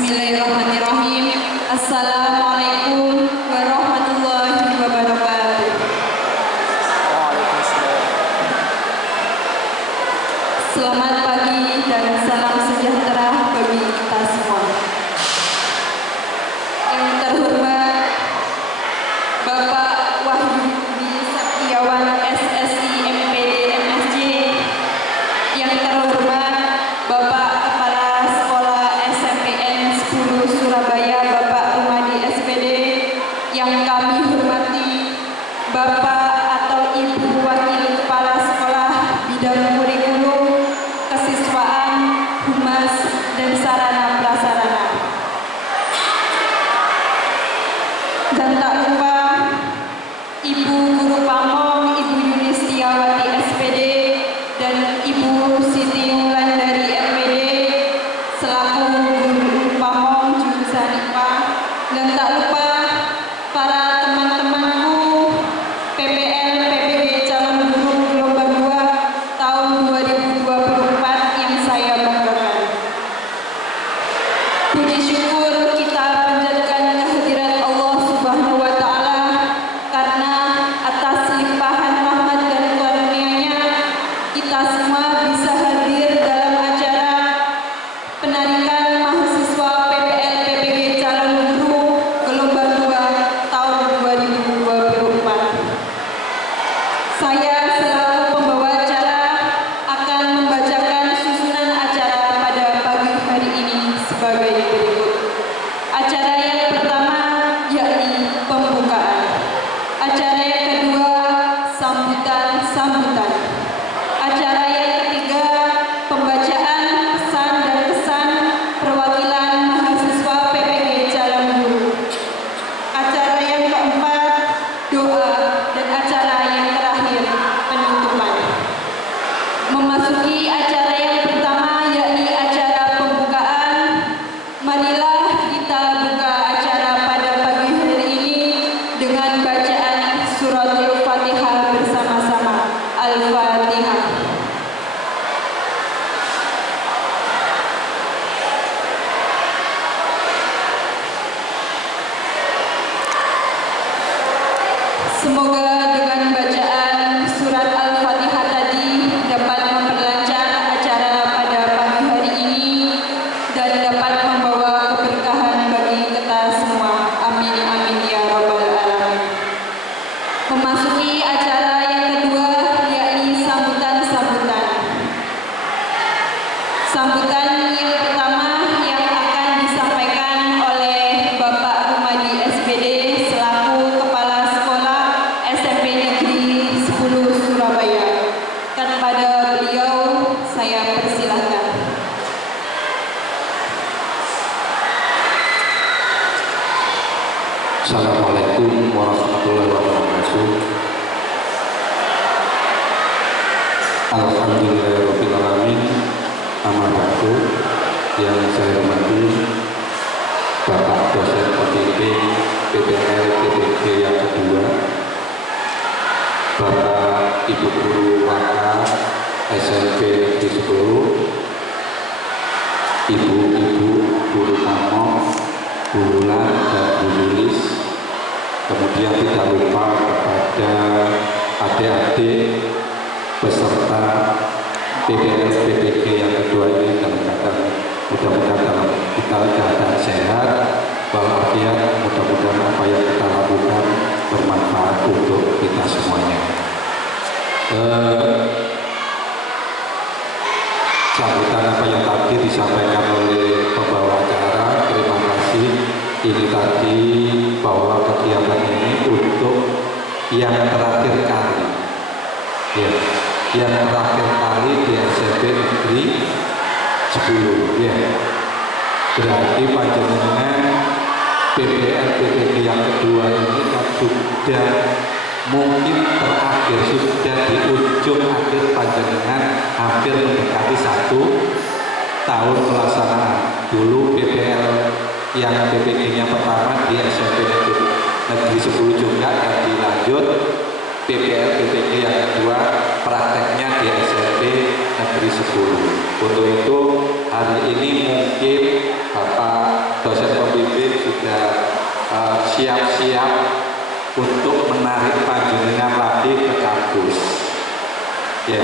Bismillahirrahmanirrahim. Assalamualaikum warahmatullahi wabarakatuh. Selamat pagi dan salam sejahtera bagi kita semua. Yang terhormat Bapak Wahyu Budi Setiawan SSI MPD MSJ, yang terhormat Bapak Kepala Sekolah SMPN 10 Surabaya Bapak Rumadi SPD, yang kami hormati Bapak atau Ibu Wakil Kepala Sekolah Bidang Kurikulum, Kesiswaan, Humas, dan Sarana Prasarana. Dan tak lupa Ibu Guru Pamong, Ibu Yunistiawati SPD, dan Ibu Siti Wulandari MPD selaku Guru Pamong jurusan IPA. Dan tak lupa para teman-temanku PPL PPG calon guru gelombang 2 tahun 2024 yang saya banggakan. Puji syukur kita panjatkan kehadirat Allah Subhanahu wa Ta'ala, karena atas limpahan rahmat dan karunia-Nya kita semua bisa hadir dalam acara penarikan mahasiswa PPL PPG calon guru gelombang 2 tahun 2024. Saya selaku pembawa acara akan membacakan susunan acara pada pagi hari ini sebagai berikut. Acara yang pertama yakni pembukaan. Acara yang kedua sambutan-sambutan. Acara yang ketiga pembacaan pesan dan kesan perwakilan mahasiswa PPG calon guru. Acara yang keempat doa, dan acara yang terakhir penutupan. Memasuki acara yang pertama yakni acara pembukaan, marilah kita buka acara pada pagi hari ini dengan bacaan suratul Fatihah bersama-sama. Al-Fatihah. Semoga dengan bacaan surat Al-Fatihah tadi dapat memperlancar acara pada pagi hari ini dan dapat membawa keberkahan bagi kita semua. Amin amin ya rabbal alamin. Memasuki acara yang kedua yakni sambutan-sambutan. Sambutan yang pertama yang akan disampaikan oleh Bapak Rumadi SPD selaku Kepala Sekolah SMP Negeri 10 Surabaya. Kepada beliau saya persilahkan. Assalamualaikum warahmatullahi wabarakatuh. Alhamdulillahirabbil alamin. Amma ba'du. Yang saya hormati Bapak dosen pembimbing PPL PPG yang kedua, Bapak Ibu Guru Waka SMP Negeri 10, Ibu-ibu Guru Pamong, Bu Wulan dan Bu Yulis. Kemudian tidak lupa kepada adik-adik peserta PPL PPG yang kedua ini dalam keadaan mudah-mudahan dalam kita keadaan sehat walafiat. Mudah-mudahan apa yang kita lakukan bermanfaat untuk kita semuanya. Sambutan apa yang tadi disampaikan oleh pembawa acara, terima kasih. Ini tadi bahwa kegiatan ini untuk yang terakhir kali, ya, yang terakhir kali di SMP Negeri 10, ya. Berarti panjenengan PPL PPG yang kedua ini kan sudah mungkin terakhir, sudah di ujung akhir panjenengan, hampir mendekati 1 tahun pelaksanaan. Dulu PPL yang PPG-nya pertama di SMP Negeri 10 juga, dan dilanjut PPL PPG yang kedua prakteknya di SMP Negeri 10. Untuk itu hari ini mungkin Bapak siap-siap untuk menarik panjenengan lagi ke kampus. Ya,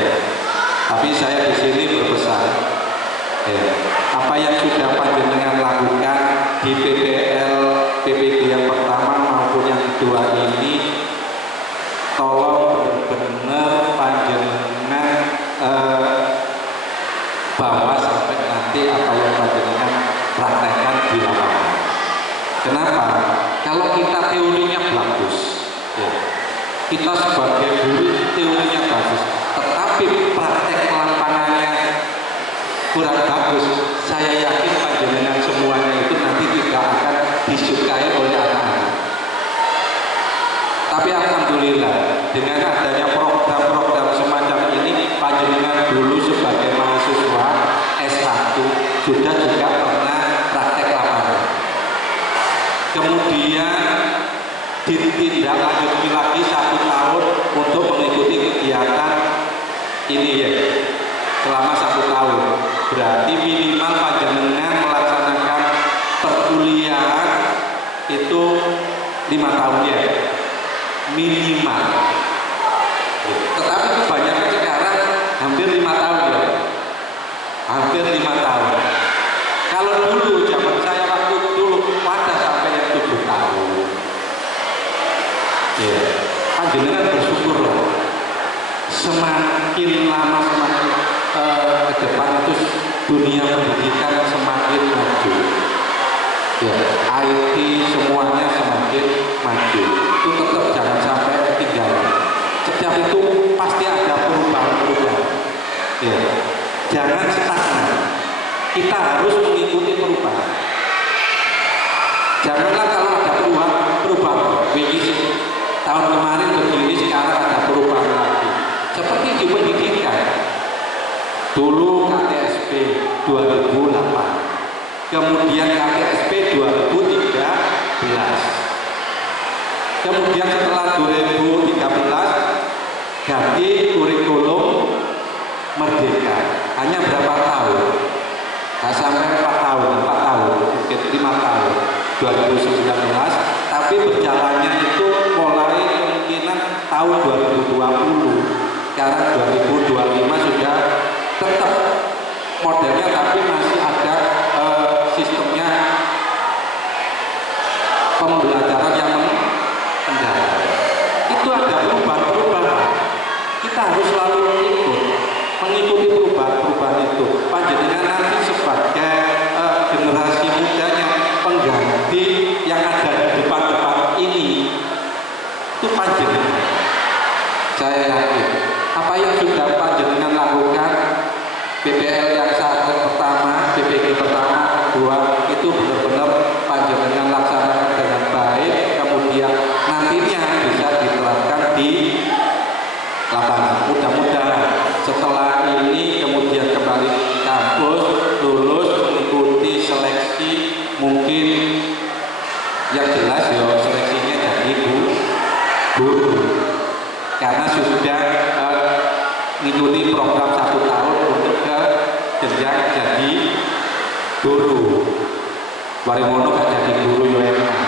tapi saya di sini berpesan, ya, apa yang sudah panjenengan lakukan di PPG yang pertama maupun yang kedua ini, tolong benar-benar panjenengan bawa sampai nanti apa yang panjenengan praktekkan di lapangan. Kenapa? Kalau kita teorinya bagus, ya, kita sebagai guru teorinya bagus, tetapi praktek lapangannya kurang bagus, saya yakin panjenengan semuanya itu nanti tidak akan disukai oleh anak-anak. Tapi alhamdulillah dengan adanya program-program semacam ini, panjenengan dulu sebagai mahasiswa S1 sudah juga pernah praktek lapangan. Kemudian ditindaklanjuti lagi 1 tahun untuk mengikuti kegiatan ini ya, selama 1 tahun. Berarti minimal panjenengan melaksanakan perkuliahan itu 5 tahun ya, minimal. Tetapi kebanyakan sekarang hampir 5 tahun ya, hampir 5 tahun. Kalau dulu zaman saya waktu dulu ada sampai yang 7 tahun. Ya, panjenengan bersyukur loh. Semakin lama semakin ke depan itu dunia pendidikan semakin maju. Ya, IT semuanya semakin maju. Itu tetap jangan sampai ketinggalan. Setiap itu pasti ada perubahan-perubahan. Ya, jangan stagnan. Kita harus mengikuti perubahan. Janganlah kalau ada perubahan. Begini tahun kemarin begini, sekarang ada perubahan lagi. Seperti di pendidikan. Dulu KTSP 2008. Kemudian KTSP 2013. Kemudian setelah 2013 ganti kurikulum merdeka. Hanya berapa tahun? Nah, sampai 4 tahun, mungkin 5 tahun. 2019, tapi berjalannya itu mulai kemungkinan tahun 2020. Sekarang 2025 sudah tetap modelnya, tapi masih ada sistemnya pembelajaran yang mendalam. Itu ada perubahan-perubahan. Kita harus selalu mengikuti perubahan-perubahan itu. Panjenengan nanti sebagai generasi mudanya, pengganti yang ada di depan-depan ini, itu panjenengan. Saya yakin apa yang sudah panjenengan lakukan, PPL yang saat pertama, PPG pertama, kedua, itu benar-benar panjenengan laksanakan dengan baik, kemudian nantinya bisa diterapkan di lapangan. Mudah-mudahan setelah ini kemudian kembali di kampus, lulus, mengikuti seleksi, mungkin yang jelas ya seleksinya jadi guru, karena sudah mengikuti program 1 tahun untuk ke jenjang jadi guru. Warimono gak jadi guru ya enak.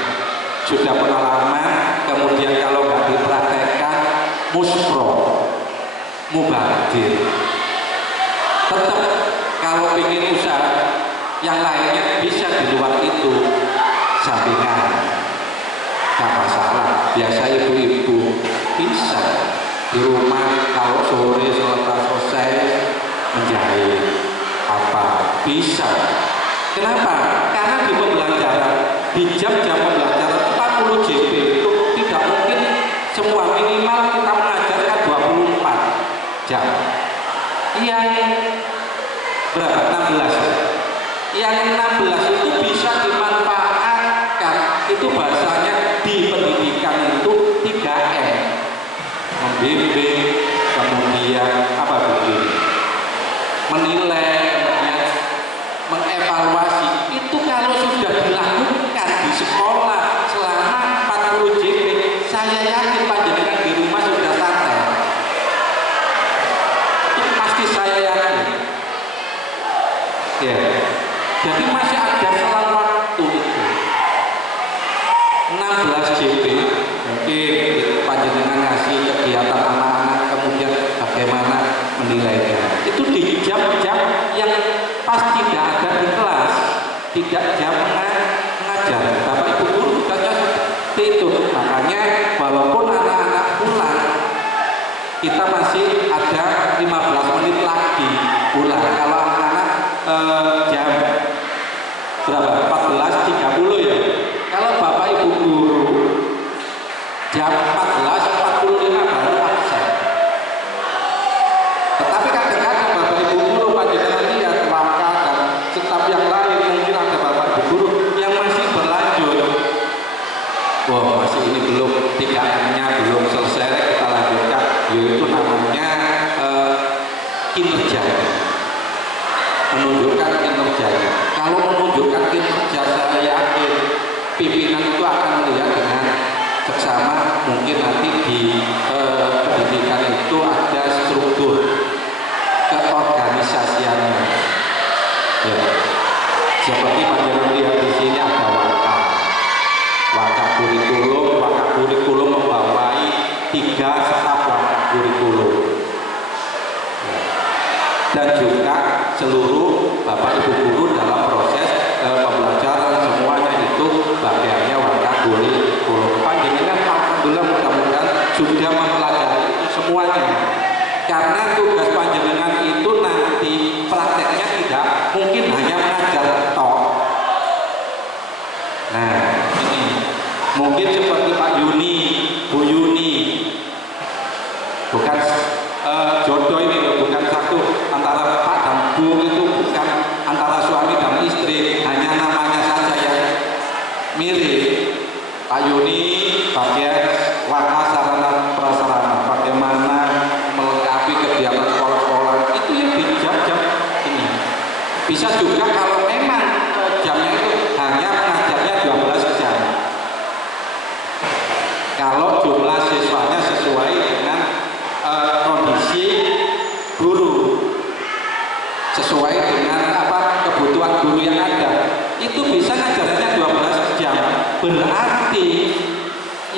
Sudah pengalaman, kemudian kalau nggak dipraktekkan muspro, mubadir. Tetap kalau ingin usaha yang lainnya bisa di luar itu, sampingan, gak masalah. Biasa ibu-ibu bisa di rumah kalau sore selesai menjahit apa bisa. Kenapa? Karena di pembelajaran, di jam-jam pembelajaran 40 JP itu tidak mungkin semua, minimal kita mengajarkan 24 jam. Yang berapa? 16. Yang 16 itu bisa dimanfaatkan. Itu bahasanya di pendidikan itu 3M. Membimbing, kemudian apa begini? Menilai, kemudian mengevaluasi. Itu kalau sudah dilakukan di sekolah selama 40 JP, saya yakin panjenengan di rumah sudah santai. Itu pasti saya yakin. Ya. Jadi masih ada selang waktu itu. 16 15 JP mungkin panjenengan ngasih kegiatan anak-anak, kemudian bagaimana menilainya. Itu di jam-jam yang pas tidak ada di kelas, tidak jam mengajar. Bapak Ibu guru tugasnya seperti itu. Makanya walaupun anak-anak pulang, kita masih ada 15 menit lagi pulang. Kalau anak-anak jam berapa? 14.30 ya. Kalau Bapak Ibu guru jam 14.45 baru absen. Tetapi kadang-kadang Bapak Ibu guru panjenengan lihat Waka dan staf yang lain, mungkin ada Bapak Ibu guru yang masih berlanjut. Wah, masih ini belum, 3M-nya belum selesai, kita lanjutkan. Yaitu namanya kinerja, menunjukkan kinerjanya. Kalau menunjukkan kinerja, saya yakin pimpinan itu akan melihat dengan seksama. Mungkin nanti di pendidikan itu ada struktur keorganisasiannya. Ya. Seperti panjenengan lihat di sini ada waka kurikulum membawai 3 staf waka kurikulum. Dan juga seluruh Bapak Ibu guru dalam proses pembelajaran semuanya itu bagiannya waka kurikulum. Panjenengan alhamdulillah mudah-mudahan sudah mempelajari itu semuanya. Karena tugas panjenengan itu nanti prakteknya tidak mungkin hanya mengajar tok. Nah, ini mungkin seperti Pak Yuni, Bu Yuni, bukan jodoh ini loh, bukan satu antara Pak dan Bu, itu bukan antara suami dan istri, hanya namanya saja yang mirip. Pak Yuni bagian waka sarana prasarana, bagaimana melengkapi kegiatan sekolah-sekolah itu yang di jam-jam ini. Bisa juga kalau memang jamnya itu hanya mengajarnya 12 jam. Kalau jumlah siswanya sesuai dengan kondisi guru, sesuai dengan kebutuhan guru yang ada, itu bisa ngajarnya 12 jam. Berarti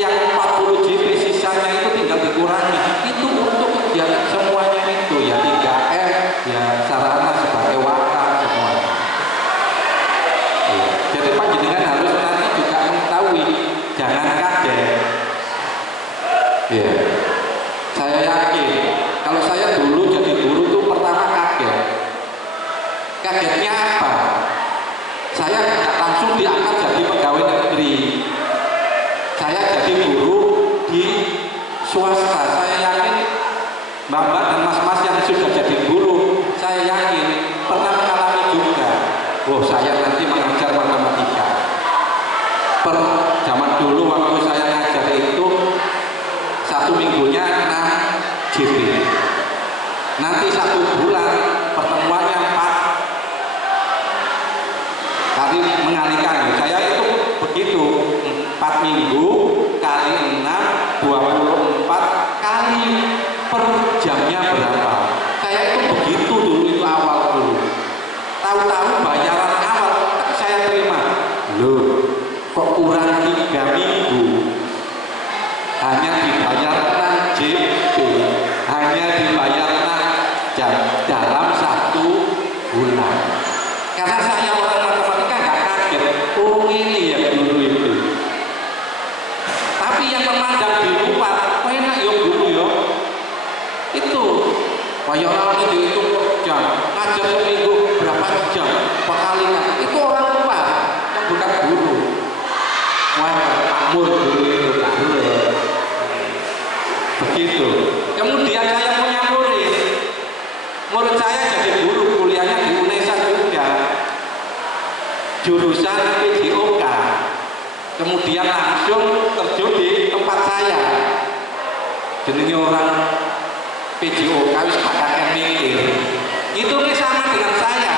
yang 40 JP sisanya itu tinggal dikurangi. Itu untuk kegiatan semuanya itu ya 3M, ya sarana sebagai waka semuanya. Ya. Jadi panjenengan harus nanti juga mengetahui, jangan kaget. Ya. Saya yakin kalau saya dulu jadi guru tuh pertama kaget. Kagetnya apa? Saya langsung diangkat jadi pegawai negeri. Saya jadi guru di swasta. Saya yakin mbak-mbak dan mas-mas yang sudah jadi guru, saya yakin pernah mengalami juga. Oh, saya nanti mengajar matematika. Per zaman dulu waktu saya ngajar itu 1 minggunya 6 JP. Nanti 1 bulan pertemuannya 4 kali mengalihkan. Saya itu begitu, 4 minggu kali 6, 24 kali per jamnya berapa. Saya itu begitu dulu, itu awal dulu. Tahu-tahu bayaran awal saya terima, loh kok kurang 3 minggu, hanya dibayar 6 JP, hanya dibayar 6 jam dalam 1 bulan. Karena saya orang matematika nggak kaget, oh ini ya guru itu. Tapi yang memandang di luar, enak ya guru ya. Itu, kayak orang itu dihitung per jam, ngajar seminggu berapa jam, perkalian. Itu orang luar yang bukan guru. Wah, makmur guru itu kan. Begitu. Kemudian saya punya murid saya jadi guru, kuliahnya di UNESA juga, jurusan PJOK. Kemudian langsung terjun di tempat saya. Jenenge orang PJOK wis kakek mikir. Itu nih sama dengan saya,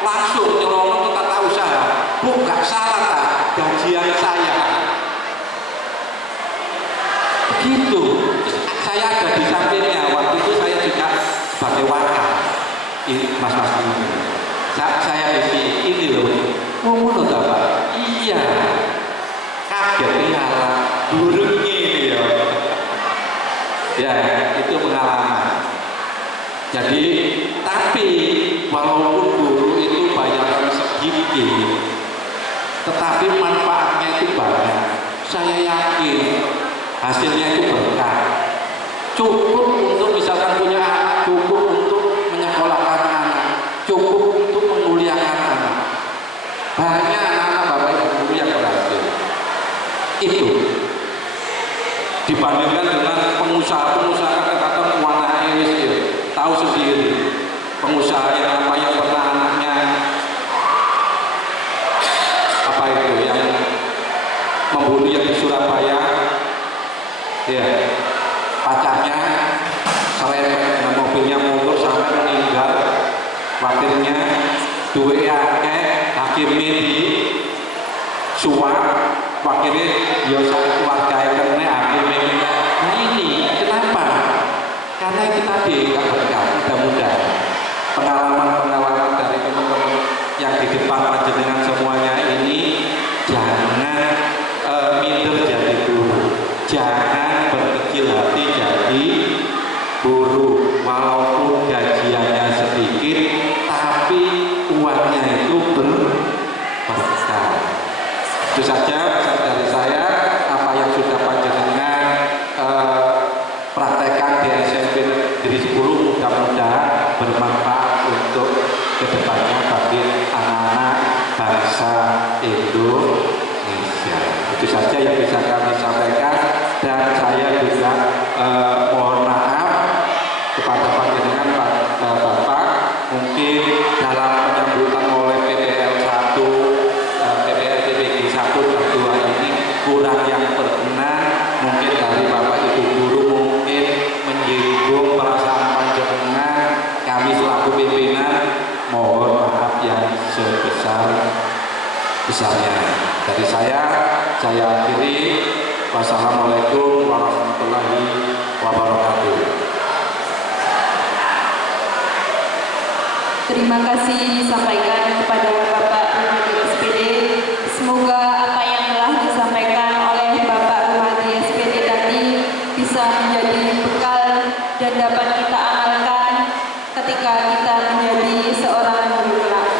langsung nyelonong ke tata usaha. Bu, gak salah tak gajian saya. Begitu. Saya ada di sampingnya, waktu itu saya juga sebagai waka. Ini mas-mas ini. Saya isi ini loh. Oh, menurut Bapak? Iya. Kaget tinggal. Jadi, tapi walaupun guru itu bayaran sedikit, tetapi manfaatnya itu banyak. Saya yakin hasilnya itu berkah. Cukup untuk misalkan punya anak, cukup untuk menyekolahkan anak, cukup untuk menguliakan anak. Banyak anak-anak bapak ibu guru yang berhasil. Itu dibandingkan dengan pengusaha-pengusaha kata-kata warna eris, tahu sendiri pengusaha yang apa yang pernah anaknya apa itu yang membunuh yang di Surabaya, ya pacarnya serempet dengan mobilnya mogok sampai meninggal, wakilnya duwe akeh hakimnya di suap, wakilnya biasa keluarga kene hakimnya. Nah ini kenapa? Karena itu tadi nggak berkah. Mudah-mudahan pengalaman-pengalaman dari teman-teman yang di depan panjenengan semuanya ini jangan minder jadi guru, jangan berkecil hati jadi guru, walaupun gajiannya sedikit tapi uangnya itu berkah. Itu saja pesan dari saya. Apa yang sudah panjenengan praktekkan di SMP Negeri 10 mudah-mudahan bermanfaat untuk kedepannya bagi anak-anak bangsa Indonesia. Itu saja yang bisa kami sampaikan, dan saya juga mohon maaf kepada panjenengan Bapak, mungkin dalam penyambutan oleh PPL 1 PPL TPG 1 dan 2 ini kurang yang berkenan, mungkin dari Bapak Ibu guru mungkin menyinggung perasaan panjenengan, kami selaku pimpinan mohon maaf yang sebesar-besarnya. Dari saya akhiri. Wassalamualaikum warahmatullahi wabarakatuh. Terima kasih disampaikan kepada Bapak Rumadi SPD. Semoga apa yang telah disampaikan oleh Bapak Rumadi SPD tadi bisa menjadi bekal dan dapat kita amalkan ketika kita menjadi seorang guru kelak.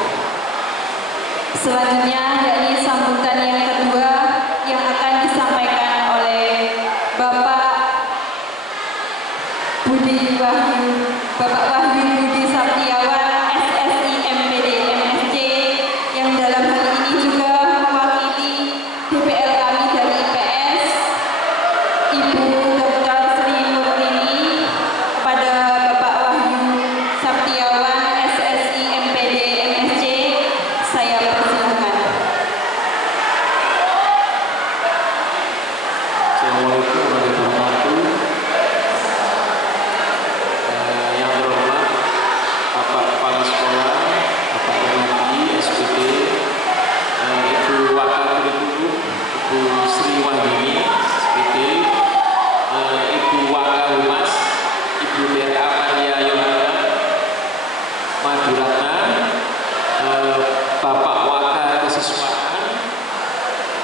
Selanjutnya yakni sambutan yang kedua yang akan disampaikan oleh Bapak Wahyu Budi Sartiawan, SSI MPD MSC, yang dalam hal ini juga mewakili DPL kami dari IPS, Ibu Dr. Sri Murtini. Kepada Bapak Wahyu Sartiawan, SSI MPD MSC, saya persilakan. Assalamualaikum warahmatullahi wabarakatuh. Yang terhormat Bapak Kepala Sekolah, Bapak Rumadi SPD, Ibu Wakakurikulum, Ibu Sri Wahyuni SPD, Ibu Wakahumas, Ibu DRA Mania Yohana Maduratna, Bapak Waka Kesiswaan,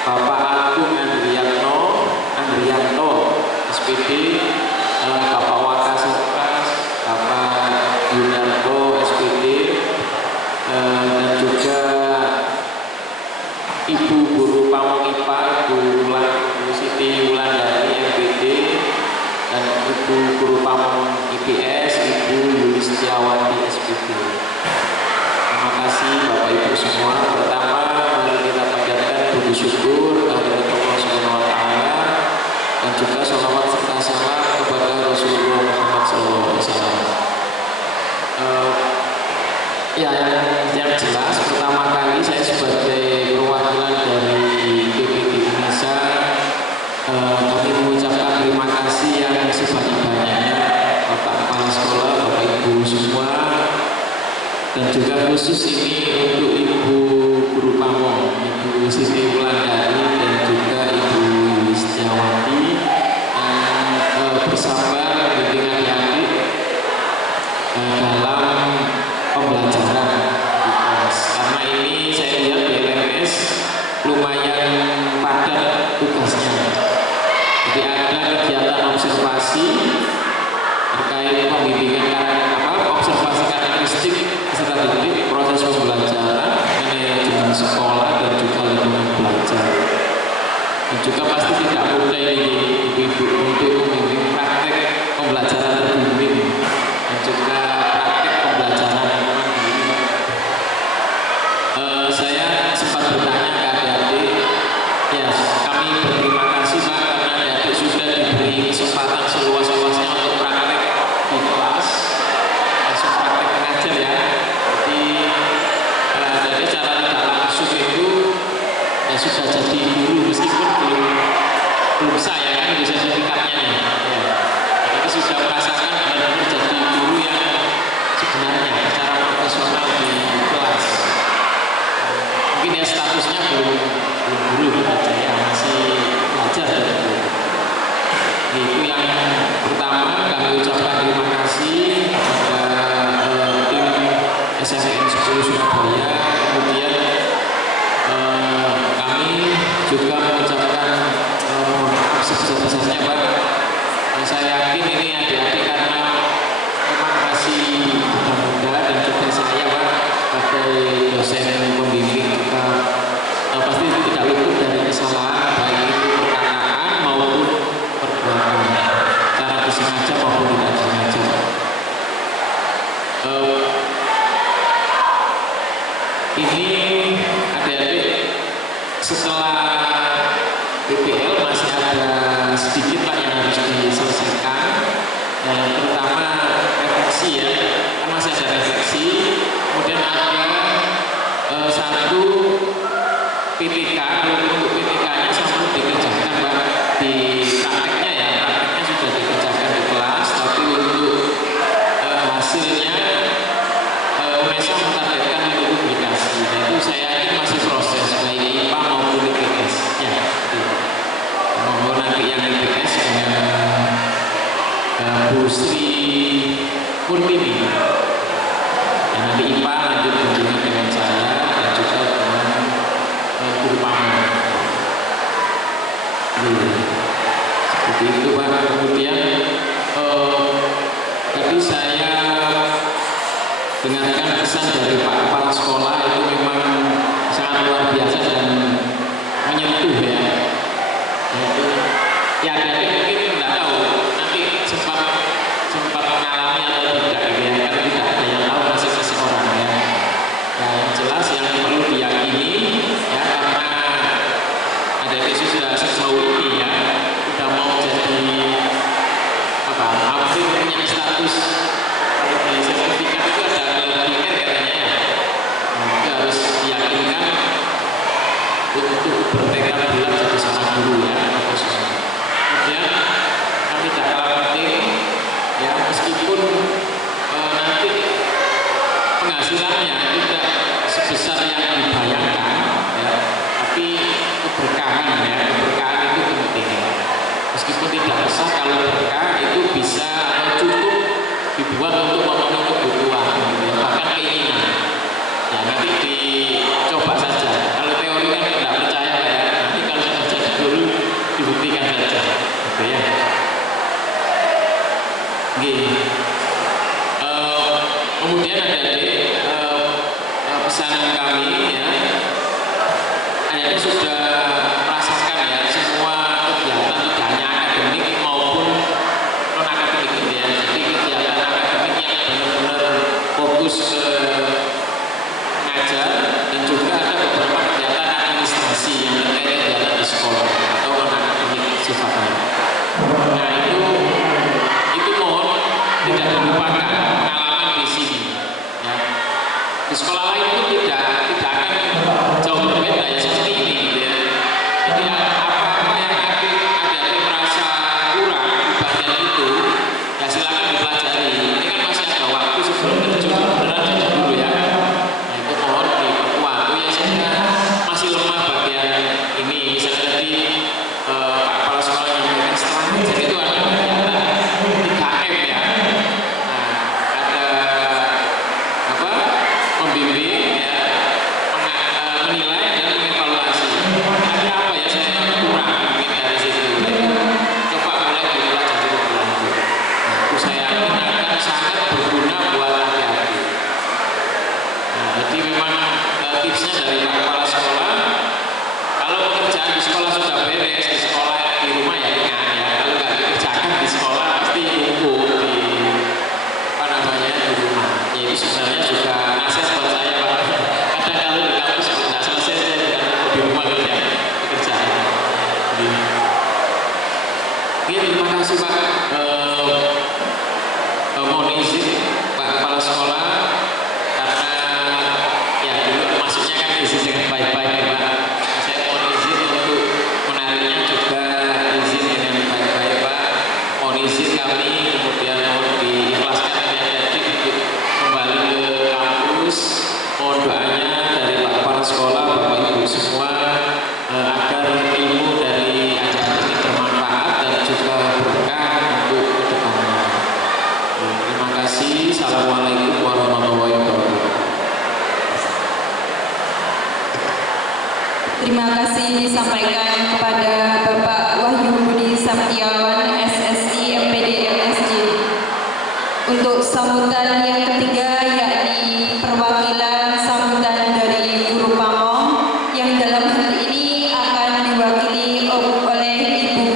Bapak Agung Andrianto SPD, Bapak Waka Serkas, Bapak Yunarto SPD, dan juga Ibu Guru Pamong IPA, Ibu Siti Wulandari MPD, dan Ibu Guru Pamong IPS, Ibu Yulistiawati SPD. Terima kasih Bapak Ibu semua. Pertama, mari kita panjatkan puji syukur kehadirat Allah Subhanahu wa taala, dan juga sholawat serta salam kepada Rasulullah Muhammad SAW. Yang jelas, pertama kali saya sebagai perwakilan dari PPD Indonesia, kami mengucapkan terima kasih yang sebanyak-banyaknya Bapak Kepala Sekolah, Bapak Ibu semua, dan juga khusus ini untuk Ibu Guru Pamong, Ibu Siti Wulandari, dan juga Ibu Yulistiawati, yang bersabar membimbing adik-adik dalam pembelajaran IPS. Karena ini saya lihat di LMS lumayan padat tugasnya. Jadi ada kegiatan observasi terkait pembimbingan observasi bertanya ke adik-adik, ya kami berterima kasih Pak karena adik-adik sudah diberi kesempatan seluas-luasnya untuk praktek di kelas, langsung praktek mengajar ya. Jadi adik-adik secara tidak langsung itu ya sudah jadi guru meskipun belum saya kan bisa sertifikatnya nih. Ya. Jadi sudah merasakan benar-benar jadi guru yang sebenarnya secara profesional di kelas. Mungkin ya statusnya belum guru gitu ya, masih belajar gitu. Itu yang pertama kami ucapkan terima kasih kepada tim SMN 10 Surabaya. Kemudian kami juga mengucapkan mohon maaf sebesar-besarnya Pak. Saya yakin ini adik-adik karena memang masih muda dan juga saya Pak sebagai dosen pembimbing juga pasti tidak luput dari kesalahan baik itu perkataan maupun perbuatan secara disengaja maupun tidak disengaja. Ini adik-adik setelah BPL masih ada sedikit Pak yang harus diselesaikan, terutama refleksi ya, kan masih ada refleksi, kemudian ada satu PPK, untuk PPK-nya sama dikerjakan Pak di prakteknya ya, prakteknya sudah dikerjakan di kelas, tapi untuk hasilnya UNESA mentargetkan untuk publikasi. Nah itu saya yakin masih proses baik IPA maupun IPS ya. Mohon nanti yang IPS dengan Bu Sri Murtini. Dan nanti IPA lanjut berhubungan dengan saya dan juga dengan Guru Paman. Seperti itu Pak. Kemudian tadi saya dengarkan pesan dari Pak Kepala Sekolah itu memang sangat luar biasa dan menyentuh ya. Ya adik-adik mungkin tidak tahu nanti sempat mengalami atau tidak ya, karena tidak ada yang tahu masing-masing orang ya. Nah yang jelas yang perlu diyakini ya, karena adik-adik sudah sejauh ini ya sudah mau jadi apa, hampir punya status di sertifikat itu ada kelebihnya katanya ya. Nah, itu harus diyakinkan untuk bertekad bulat jadi seorang guru ya. Kemudian yang tidak kalah penting ya, meskipun nanti penghasilannya tidak sebesar yang dibayangkan ya, tapi keberkahan ya, keberkahan itu penting. Meskipun tidak besar, kalau berkah itu bisa cukup dibuat untuk memenuhi kebutuhan gitu ya, bahkan keinginan. Ya nanti dicoba saja. Kalau teori kan tidak percaya ya, nanti kalau sudah jadi guru dibuktikan saja gitu ya. Kemudian adik-adik pesanan kami ya, adik-adik sudah merasakan ya semua kegiatan tidak hanya akademik maupun non akademik gitu ya. Jadi kegiatan akademik yang benar-benar fokus ke mengajar dan juga ada beberapa kegiatan administrasi yang terkait kegiatan di sekolah atau non akademik sifatnya. Nah itu mohon tidak dilupakan pengalaman di sini ya. Di sekolah lain pun tidak akan jauh berbeda ya seperti ini gitu ya. Jadi apa-apa yang adik-adik merasa kurang di bagian itu ya silakan dipelajari. Ini kan masih ada waktu sebelum terjun beneran jadi guru ya. Nah itu mohon diperkuat. Ya saya masih lemah bagian ini, misalnya tadi Pak Kepala Sekolah menyampaikan setelah mengajar itu ada kegiatan 3M ya. Nah ada apa, membimbing ya, menilai dan mengevaluasi. Tapi apa ya saya kurang mungkin dari situ. Coba mulai dipelajari lebih lanjut. Nah, itu saya yakin akan sangat berguna buat adik-adik. Nah, jadi memang tipsnya dari Pak Kepala Sekolah, kalau pekerjaan di sekolah sudah beres, di sekolah di rumah ya ringan ya. Kalau nggak dikerjakan di sekolah pasti numpuk di apa namanya di rumah. Ya itu sebenarnya juga nasihat buat saya Pak. Kadang kalau di kampus kalau nggak selesai saya juga kasih Pak. Mohon izin Pak Kepala Sekolah, karena ya dulu masuknya kan izin dengan baik-baik ya Pak. Saya mohon izin untuk menariknya juga izin dengan baik-baik Pak. Mohon izin kami, kemudian mohon diikhlaskan adik-adik untuk kembali ke kampus. Mohon doanya dari Pak Kepala Sekolah, Bapak Ibu semua, agar ilmu dari acara ini bermanfaat dan juga berkah untuk kedepannya. Terima kasih. Assalamualaikum warahmatullahi wabarakatuh. Terima kasih disampaikan kepada Bapak Wahyu Budi Saptiawan, SSI MPD MSJ. Untuk sambutan yang ketiga, yakni perwakilan sambutan dari Guru Pamong, yang dalam hal ini akan diwakili oleh Ibu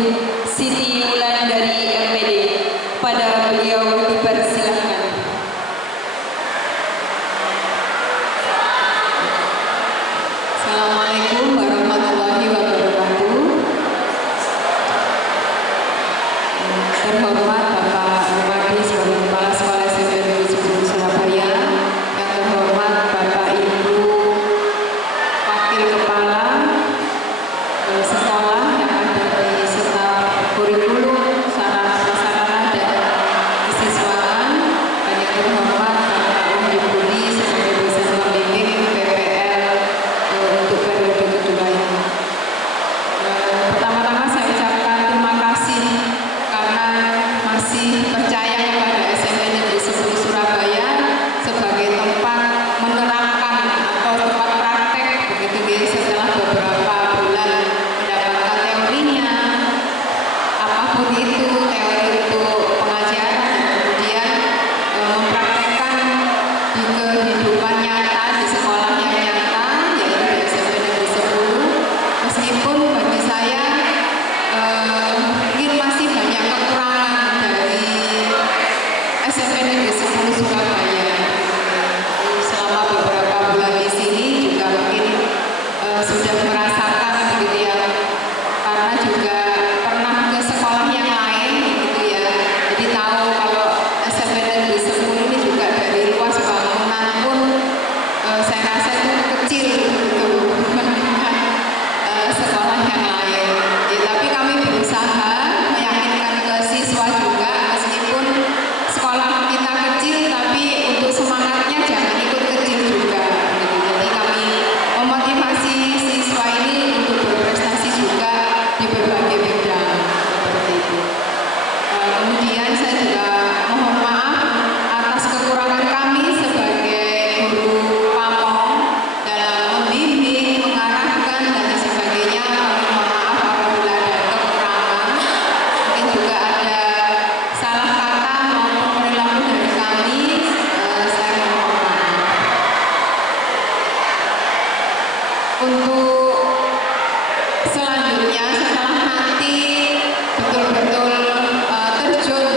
Siti Wulan dari MPD. Pada beliau dipersilahkan. Assalamualaikum warahmatullahi wabarakatuh. Terhormat Bapak Bupati sebagai Kepala Sekolah SMP Negeri 10 Surabaya, yang terhormat Bapak Ibu Wakil Kepala Sekolah yang ada di staf kurikulum, sarana prasarana dan kesiswaan, dan yang terhormat Bapak Wahyu Budi sebagai dosen pembimbing PPL untuk periode kedua ini. Pertama-tama saya ucapkan terima kasih karena masih percaya kepada SMP Negeri 10 Surabaya sebagai tempat menerapkan atau tempat praktek begitu ya, setelah beberapa bulan mendapatkan teorinya, apapun itu teori untuk pengajaran, dan kemudian mempraktekkan di kehidupan nyata di sekolah yang nyata, yaitu di SMP Negeri 10. Meskipun bagi saya mungkin masih banyak kekurangan dari SMP Negeri 10 Surabaya. Selama beberapa bulan di sini juga mungkin sudah merasakan begitu ya, karena juga pernah ke sekolah yang lain gitu ya, jadi tahu kalau SMP Negeri 10 ini juga dari luas bangunan pun saya rasa itu kecil gitu dibandingkan sekolah yang lain. Ya, tapi kami berusaha meyakinkan ke siswa juga, meskipun sekolah kita kecil, tapi untuk semangatnya jangan ikut kecil juga. Gitu. Jadi kami memotivasi siswa ini untuk berprestasi juga di berbagai bidang seperti itu. Kemudian saya juga mohon maaf atas kekurangan kami sebagai guru Pamong dalam membimbing, mengarahkan dan sebagainya. Kami mohon maaf apabila ada kekurangan, mungkin juga ada salah kata maupun perilaku dari kami. Saya mohon maaf. Untuk selanjutnya, setelah nanti betul-betul terjun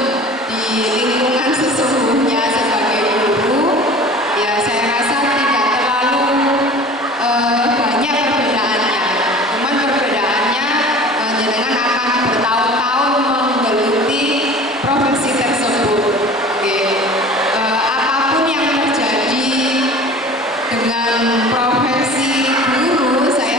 di lingkungan sesungguhnya sebagai guru, ya saya rasa tidak terlalu banyak perbedaannya. Cuman perbedaannya jenengan akan bertahun-tahun menggeluti profesi tersebut. Oke. Apapun yang terjadi dengan profesi guru, saya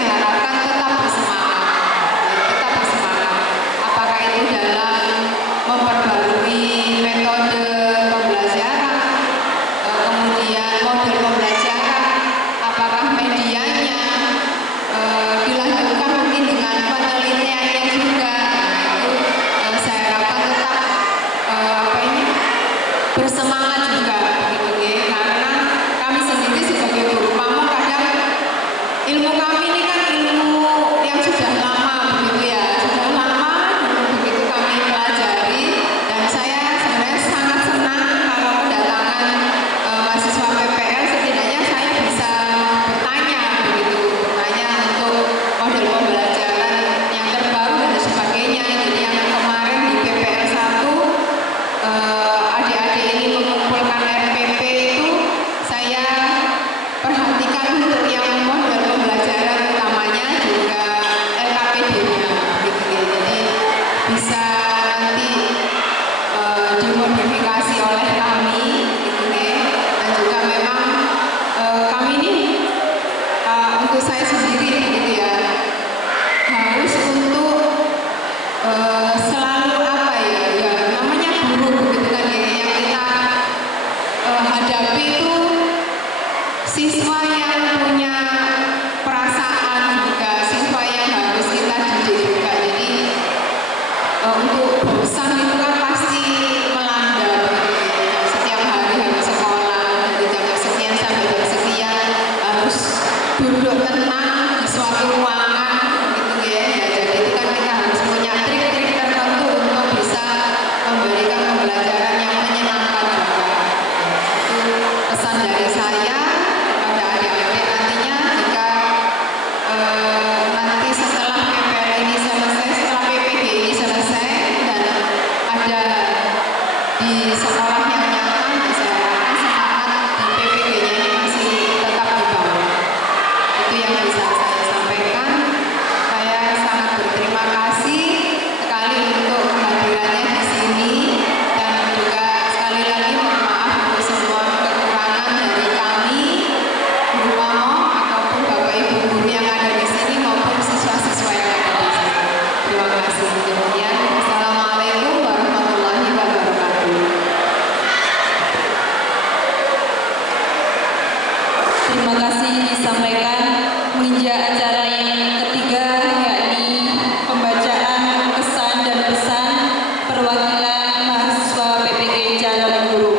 untuk saya sendiri gitu ya, harus untuk selalu apa ya, namanya guru gitu kan ya, yang kita hadapi itu siswa yang punya perasaan juga, siswa yang harus kita didik juga. Jadi untuk bosan itu kan pasti melanda gitu ya. Setiap hari harus sekolah dari jam sekian sampai jam sekian, harus duduk tenang di suatu ruangan gitu ya. Jadi itu kan kita harus punya trik-trik tertentu untuk bisa memberikan pembelajaran yang menyenangkan juga. Itu pesan dari saya kepada adik-adik nantinya, jika nanti setelah PPL ini selesai, setelah PPG ini selesai dan ada di sekolah yang nyaman, saya harapkan semangat di PPG-nya ini masih tetap dibangun. Itu yang bisa saya sampaikan. Saya sangat berterima kasih sekali untuk kehadirannya di sini, dan juga sekali lagi mohon maaf untuk semua kekurangan dari kami, guru pamong ataupun bapak ibu guru yang ada di sini maupun siswa-siswa yang ada di sini. Terima kasih. Demikian. Wassalamualaikum warahmatullahi wabarakatuh. Terima kasih disampaikan. Menginjak acara yang ketiga, yakni pembacaan kesan dan pesan perwakilan mahasiswa PPG Calon Guru,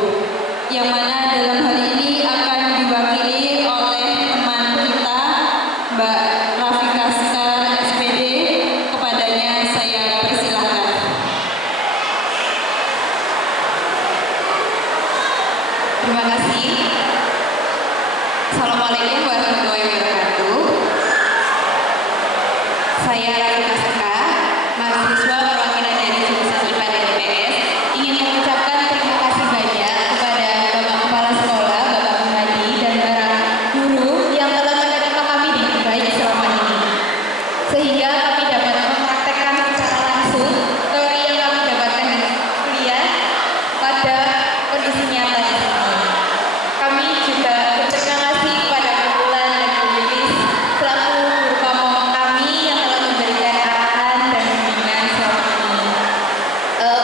yang mana dalam hal ini akan diwakili oleh teman kita Mbak Rafika Sekar SPD. Kepadanya saya persilahkan. Terima kasih. Assalamualaikum warahmatullahi wabarakatuh. Saya Rafika Sekar, mahasiswa perwakilan dari jurusan IPA dan IPS, ingin mengucapkan terima kasih banyak kepada Bapak Kepala Sekolah, Bapak Muhadi, dan para guru yang telah menerima kami dengan baik selama ini, sehingga kami dapat mempraktekkan secara langsung teori yang kami dapatkan di kuliah pada kondisi nyata di sini. Kami juga berterima kasih kepada Kumpulan dan Bu Lilis selaku guru pamong kami yang telah memberikan arahan dan bimbingan selama ini.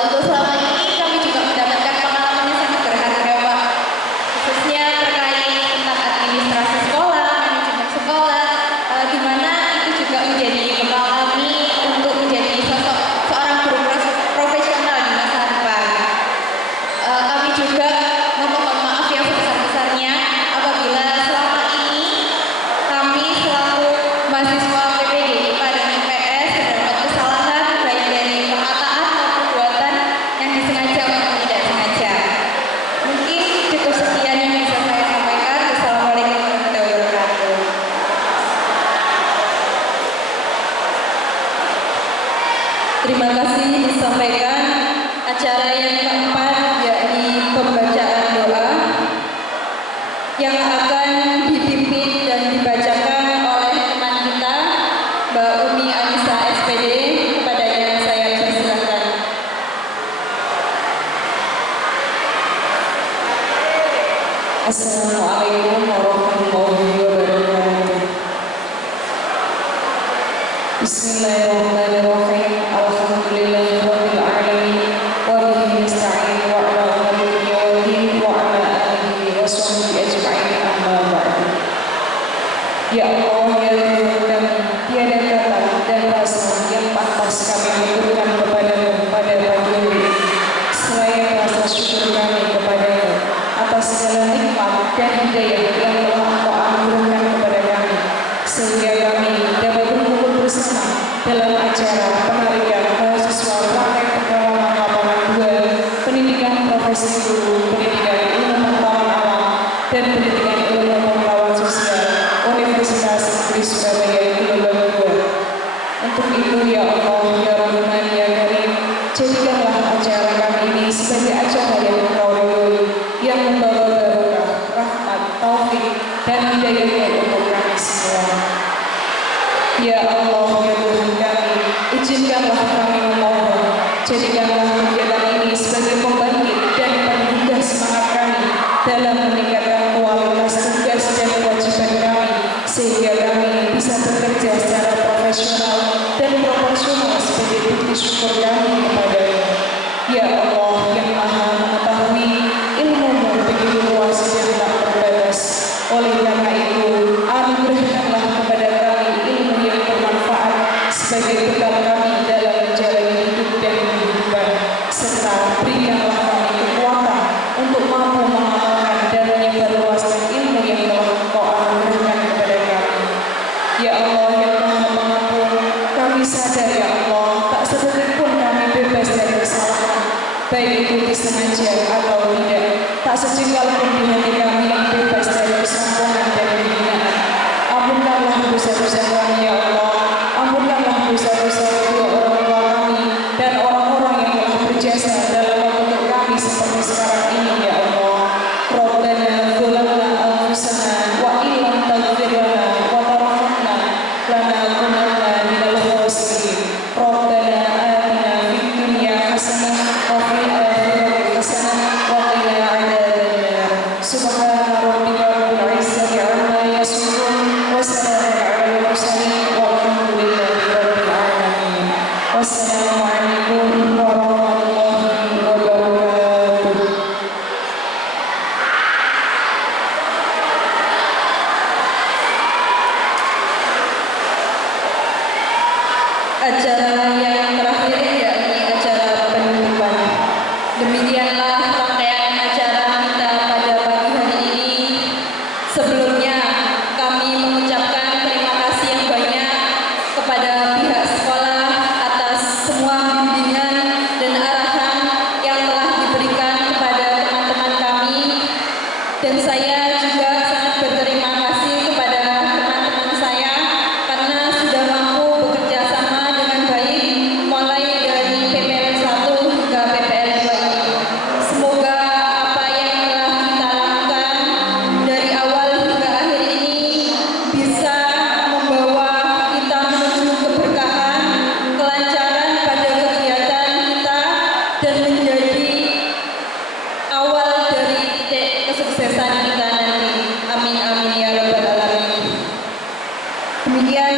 Untuk selama ini kami juga mendapatkan pengalaman yang sangat berharga, Pak, khususnya terkait tentang administrasi sekolah, manajemen sekolah, di mana itu juga menjadi bekal kami untuk menjadi sosok seorang guru profesional di masa depan. Kami juga memohon maaf yang sebesar-besarnya apabila selama ini kami selaku mahasiswa PPG IPA dan IPS terdapat kesalahan baik dari perkataan maupun perbuatan yang disengaja maupun tidak sengaja. Mungkin cukup sekian yang bisa saya sampaikan. Wassalamualaikum warahmatullahi wabarakatuh. Terima kasih disampaikan. Acara yang keempat, yakni pembacaan doa, yang akan dipimpin dan dibacakan oleh teman kita Mbak Umi Anissa SPD. Kepadanya saya persilahkan. Assalamualaikum warahmatullahi wabarakatuh. Bismillahirrahmanirrahim. Alhamdulillahirabbil alamin wa bihi nasta'in wa ala umuri waddin wa ala alihi wa sahbihi ajma'in, amma ba'du. Ya Allah, ya Tuhan kami, tiada kata dan rasa yang pantas kami haturkan kepadamu pada pagi hari ini, selain rasa syukur kami kepadamu atas segala nikmat dan hidayah yang telah Engkau anugerahkan kepada kami, sehingga kami dapat berkumpul bersama dalam acara penarikan mahasiswa praktek pengalaman lapangan 2, pendidikan profesi guru, pendidikan ilmu pengetahuan alam, dan pendidikan ilmu pengetahuan sosial Universitas Negeri Surabaya Gelombang 2. Untuk itu ya Allah, ya Rahman, ya Karim, jadikanlah acara kami ini sebagai acara yang Engkau ridhoi, yang membawa barokah, rahmat, taufik, dan hidayah untuk kami semua. Ya Allah, ya Tuhan kami, izinkanlah kami memohon, jadikanlah kegiatan ini sebagai pembangkit dan penggugah semangat kami dalam meningkatkan kualitas tugas dan kewajiban kami, sehingga kami bisa bekerja secara profesional dan proporsional sebagai bukti syukur kami kepada-Mu. Ya Allah yang Maha Mengetahui, ilmu-Mu begitu luas dan tak terbatas. Oleh karena itu, anugerahkanlah kepada kami ilmu yang bermanfaat sebagai bekal kami dalam menjalani hidup dan kehidupan, serta berikanlah kami kekuatan untuk mampu mengamalkan dan menyebarluaskan ilmu yang telah Engkau anugerahkan kepada kami. Ya Allah yang Maha Pengampun, kami sadar ya Allah, tak sedetik pun kami bebas dari kesalahan, baik itu disengaja atau tidak. Tak sejengkal pun di hati kami yang bebas dari kesombongan dan kehinaan. Ampunkanlah dosa-dosa kami ya Allah, ampunkanlah dosa-dosa kedua orang tua kami dan orang-orang yang telah berjasa dalam membentuk kami seperti sekarang ini ya Allah. Rabbana dzalamna anfusana wa illam taghfir lana wa tarhamna lanakunanna minal khasirin. Rabbana atina fid dunya hasanah wa fil akhirati hasanah wa qina adzabannar. Subhana rabbika rabbil izzati amma yasifun wa salamun alal mursalin walhamdulillahi rabbil alamin. Wassalamualaikum warahmatullahi wabarakatuh. Acara yang terakhir yakni acara penutupan. Demikianlah rangkaian acara kita pada pagi hari ini. Sebelumnya kami mengucapkan terima kasih yang banyak kepada pihak sekolah atas semua bimbingan dan arahan yang telah diberikan kepada teman-teman kami, dan saya juga sangat berterima kasih kepada teman-teman saya karena sudah mampu bekerja sama dengan baik mulai dari PPL 1 hingga PPL 2 ini. Semoga apa yang telah kita lakukan dari awal hingga akhir ini bisa membawa kita menuju keberkahan, kelancaran pada kegiatan kita, dan menjadi awal dari titik kesuksesan kita nanti. Amin amin ya rabbal alamin. Demikian